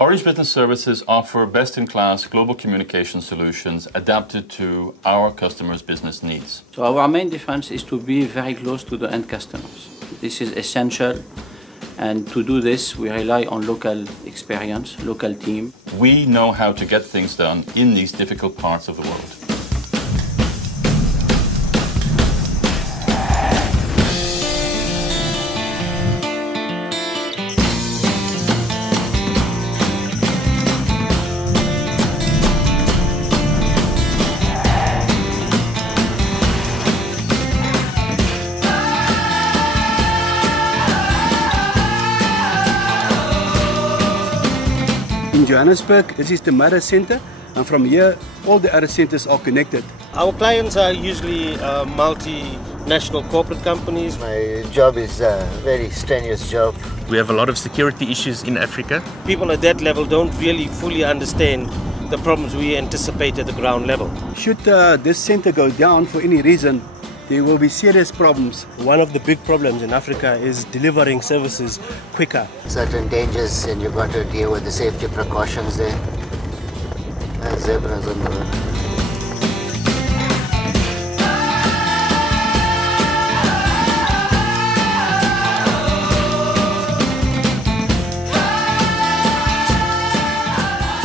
Orange Business Services offer best-in-class global communication solutions adapted to our customers' business needs. So our main difference is to be very close to the end customers. This is essential, and to do this we rely on local experience, local team. We know how to get things done in these difficult parts of the world. In Johannesburg, this is the mother center, and from here all the other centers are connected. Our clients are usually multinational corporate companies. My job is a very strenuous job. We have a lot of security issues in Africa. People at that level don't really fully understand the problems we anticipate at the ground level. Should this center go down for any reason, there will be serious problems. One of the big problems in Africa is delivering services quicker. Certain dangers, and you've got to deal with the safety precautions there. Zebras on the road.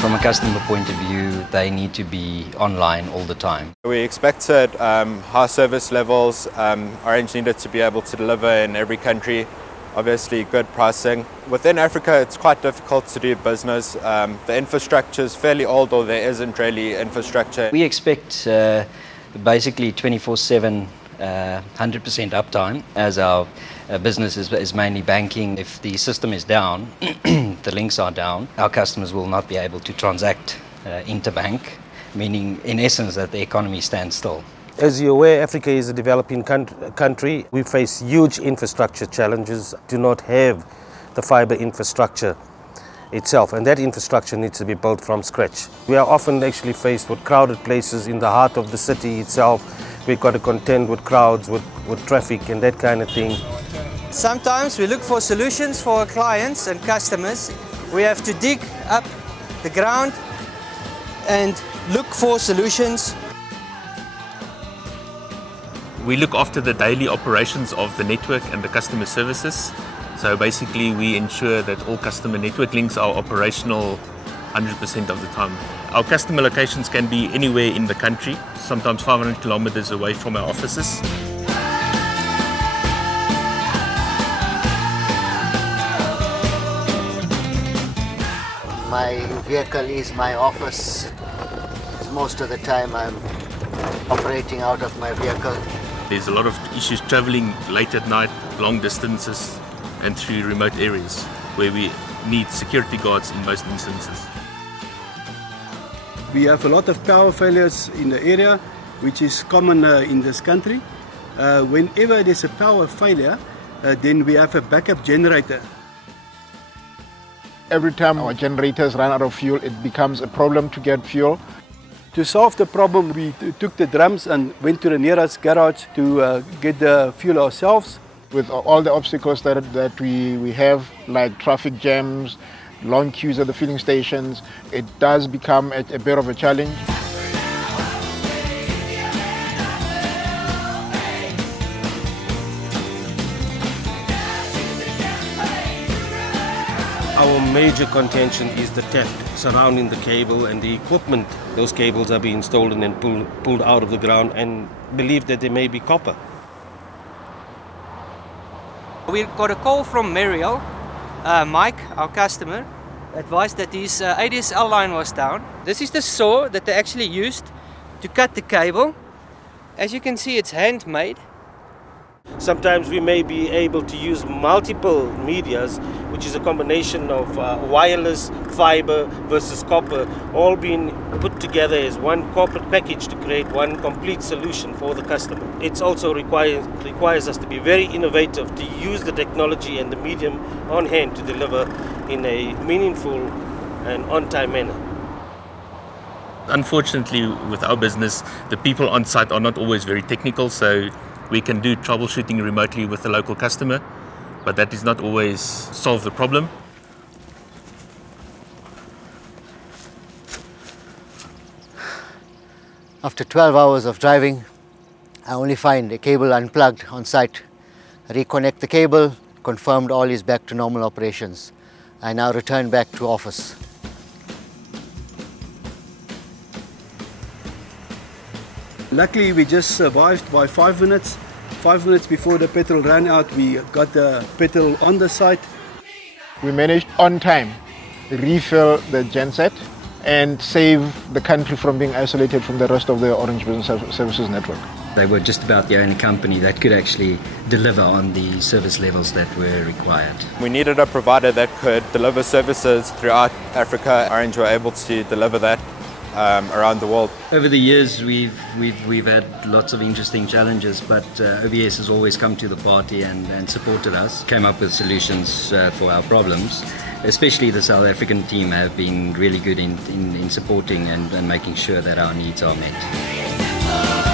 From a customer point of view, they need to be online all the time. We expected high service levels. Orange needed to be able to deliver in every country. Obviously, good pricing. Within Africa, it's quite difficult to do business. The infrastructure is fairly old, or there isn't really infrastructure. We expect basically 24/7, 100% uptime, as our business is mainly banking. If the system is down, the links are down, our customers will not be able to transact interbank, meaning in essence that the economy stands still. As you're aware, Africa is a developing country. We face huge infrastructure challenges, do not have the fiber infrastructure itself, and that infrastructure needs to be built from scratch. We are often actually faced with crowded places in the heart of the city itself. We've got to contend with crowds, with traffic and that kind of thing. Sometimes we look for solutions for our clients and customers. We have to dig up the ground and look for solutions. We look after the daily operations of the network and the customer services. So basically we ensure that all customer network links are operational 100% of the time. Our customer locations can be anywhere in the country, sometimes 500 kilometers away from our offices. My vehicle is my office. Most of the time I'm operating out of my vehicle. There's a lot of issues traveling late at night, long distances, and through remote areas where we need security guards in most instances. We have a lot of power failures in the area, which is common in this country. Whenever there's a power failure, then we have a backup generator. Every time our generators run out of fuel, it becomes a problem to get fuel. To solve the problem, we took the drums and went to the nearest garage to get the fuel ourselves. With all the obstacles that we have, like traffic jams, long queues at the filling stations, it does become a bit of a challenge. Our major contention is the theft surrounding the cable and the equipment. Those cables are being stolen and pulled out of the ground, and believe that they may be copper. We got a call from Mariel. Mike, our customer, advised that his ADSL line was down. This is the saw that they actually used to cut the cable. As you can see, it's handmade. Sometimes we may be able to use multiple medias, which is a combination of wireless, fiber versus copper, all being put together as one corporate package to create one complete solution for the customer. It also requires us to be very innovative, to use the technology and the medium on hand to deliver in a meaningful and on-time manner. Unfortunately, with our business, the people on site are not always very technical, so we can do troubleshooting remotely with the local customer, but that does not always solve the problem. After 12 hours of driving, I only find a cable unplugged on site. Reconnect the cable, confirmed all is back to normal operations. I now return back to office. Luckily, we just survived by 5 minutes. 5 minutes before the petrol ran out, we got the petrol on the site. We managed on time to refill the genset and save the country from being isolated from the rest of the Orange Business Services network. They were just about the only company that could actually deliver on the service levels that were required. We needed a provider that could deliver services throughout Africa. Orange were able to deliver that around the world. Over the years, we've had lots of interesting challenges, but OBS has always come to the party and supported us, came up with solutions for our problems. Especially the South African team have been really good in supporting and making sure that our needs are met.